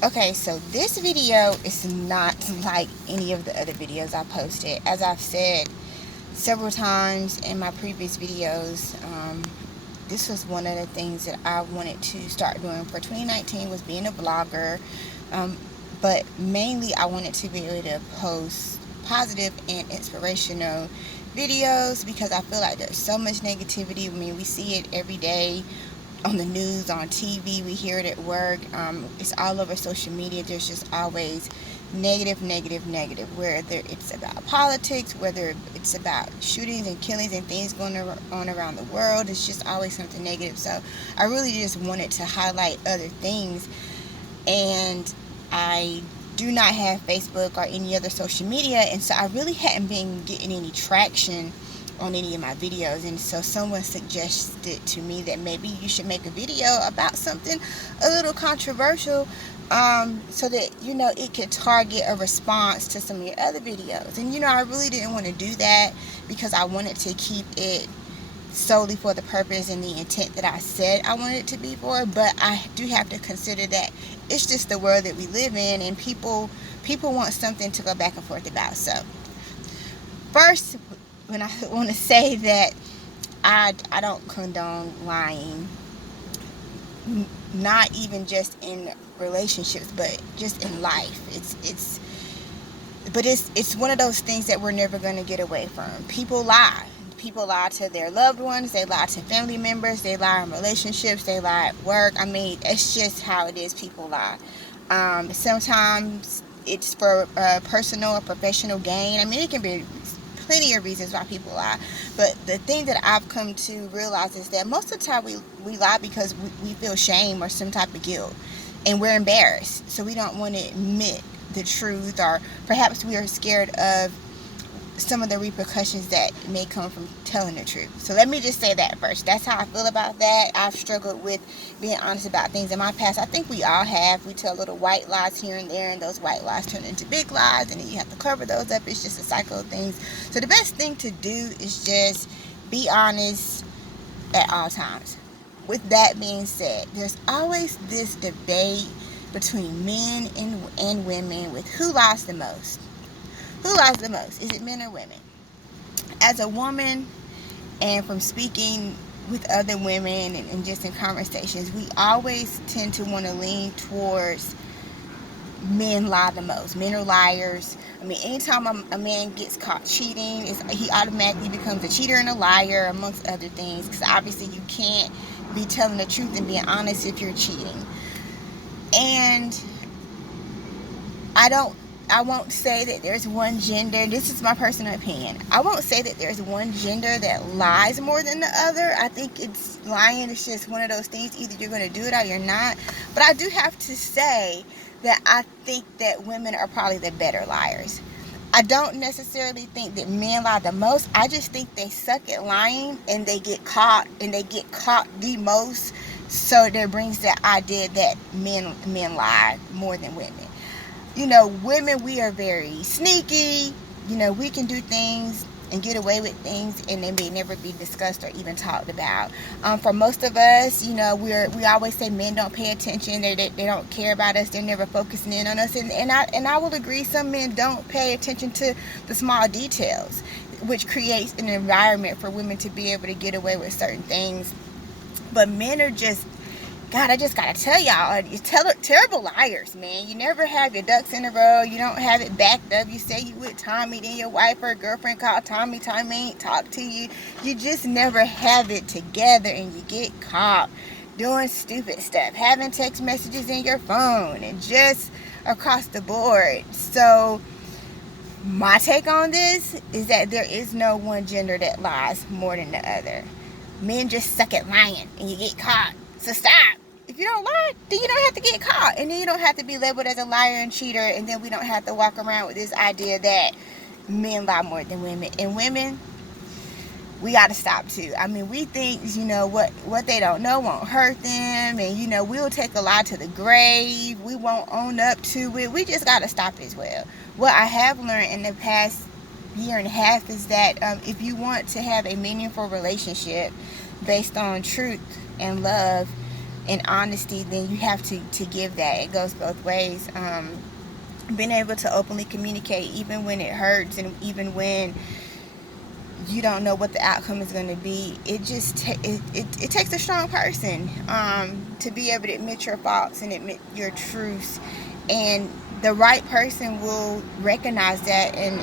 Okay, so this video is not like any of the other videos I posted. As I've said several times in my previous videos, this was one of the things that I wanted to start doing for 2019 was being a vlogger. Um, but mainly I wanted to be able to post positive and inspirational videos because I feel like there's so much negativity. I mean, we see it every day on the news, on TV, we hear it at work. It's all over social media. There's just always negative, negative, negative. Whether it's about politics, whether it's about shootings and killings and things going on around the world, it's just always something negative. So I really just wanted to highlight other things. And I do not have Facebook or any other social media, and so I really hadn't been getting any traction on any of my videos. And so someone suggested to me that maybe you should make a video about something a little controversial, so that it could target a response to some of your other videos. And I really didn't want to do that because I wanted to keep it solely for the purpose and the intent that I said I wanted it to be for. But I do have to consider that it's just the world that we live in, and people want something to go back and forth about. So first, when I want to say that I don't condone lying, not even just in relationships, but just in life. It's one of those things that we're never going to get away from. People lie. People lie to their loved ones. They lie to family members. They lie in relationships. They lie at work. I mean, it's just how it is. People lie. Sometimes it's for personal or professional gain. I mean, it can be plenty of reasons why people lie. But the thing that I've come to realize is that most of the time we lie because we feel shame or some type of guilt. And we're embarrassed. So we don't want to admit the truth, or perhaps we are scared of some of the repercussions that may come from telling the truth. So let me just say that first. That's how I feel about that. I've struggled with being honest about things in my past. I think we all have. We tell little white lies here and there, and those white lies turn into big lies, and then you have to cover those up. It's just a cycle of things. So the best thing to do is just be honest at all times. With that being said, there's always this debate between men and women with who lies the most. Who lies the most? Is it men or women? As a woman, and from speaking with other women and just in conversations, we always tend to want to lean towards men lie the most. Men are liars. I mean, anytime a man gets caught cheating, he automatically becomes a cheater and a liar, amongst other things, because obviously you can't be telling the truth and being honest if you're cheating. And I won't say that there's one gender. This is my personal opinion. I won't say that there's one gender that lies more than the other. I think lying is just one of those things. Either you're going to do it or you're not. But I do have to say that I think that women are probably the better liars. I don't necessarily think that men lie the most. I just think they suck at lying, and they get caught the most. So that brings the idea that men lie more than women. Women, we are very sneaky. We can do things and get away with things, and they may never be discussed or even talked about. For most of us, we always say men don't pay attention. They don't care about us. They're never focusing in on us. And I will agree, some men don't pay attention to the small details, which creates an environment for women to be able to get away with certain things. But men are just, God, I just gotta tell y'all, you're terrible liars, man. You never have your ducks in a row. You don't have it backed up. You say you with Tommy, then your wife or girlfriend called Tommy. Tommy ain't talk to you. You just never have it together, and you get caught doing stupid stuff, having text messages in your phone, and just across the board. So my take on this is that there is no one gender that lies more than the other. Men just suck at lying, and you get caught. So stop. If you don't lie, then you don't have to get caught. And then you don't have to be labeled as a liar and cheater. And then we don't have to walk around with this idea that men lie more than women. And women, we got to stop too. I mean, we think, what they don't know won't hurt them. And, we'll take a lie to the grave. We won't own up to it. We just got to stop as well. What I have learned in the past year and a half is that if you want to have a meaningful relationship based on truth and love and honesty, then you have to give that. It goes both ways. Being able to openly communicate even when it hurts and even when you don't know what the outcome is going to be, it just it takes a strong person to be able to admit your faults and admit your truths, and the right person will recognize that and